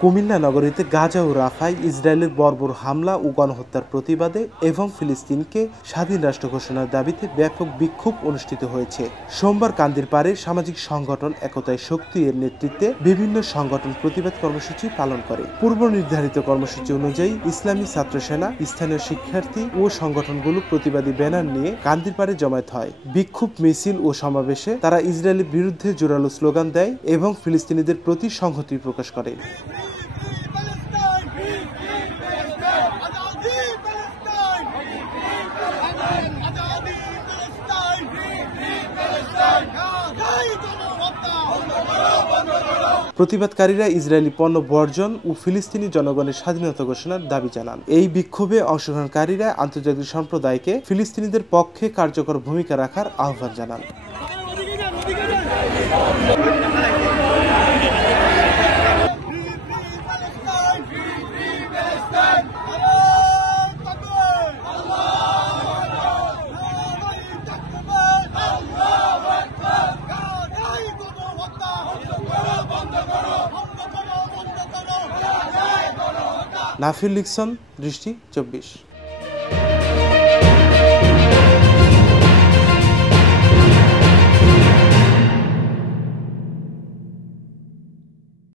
কুমিল্লা নগরীতে গাজা ও রাফায় ইসরায়েলের বর্বর হামলা ও গণহত্যার প্রতিবাদে এবং ফিলিস্তিনকে স্বাধীন রাষ্ট্র ঘোষণার দাবিতে ব্যাপক বিক্ষোভ অনুষ্ঠিত হয়েছে। সোমবার কান্দির পাড়ে সামাজিক সংগঠন একতায় শক্তি এর নেতৃত্বে বিভিন্ন সংগঠন প্রতিবাদ কর্মসূচি পালন করে। পূর্ব নির্ধারিত কর্মসূচি অনুযায়ী ইসলামী ছাত্র সেনা, স্থানীয় শিক্ষার্থী ও সংগঠনগুলো প্রতিবাদী ব্যানার নিয়ে কান্দির পাড়ে জমায়েত হয়। বিক্ষোভ মিছিল ও সমাবেশে তারা ইসরায়েলের বিরুদ্ধে জোরালো স্লোগান দেয় এবং ফিলিস্তিনিদের প্রতি সংহতি প্রকাশ করে। প্রতিবাদকারীরা ইসরায়েলি পণ্য বর্জন ও ফিলিস্তিনি জনগণের স্বাধীনতা ঘোষণার দাবি জানান। এই বিক্ষোভে অংশগ্রহণকারীরা আন্তর্জাতিক সম্প্রদায়কে ফিলিস্তিনিদের পক্ষে কার্যকর ভূমিকা রাখার আহ্বান জানান। নাফিল লিকসন, দৃষ্টি 24।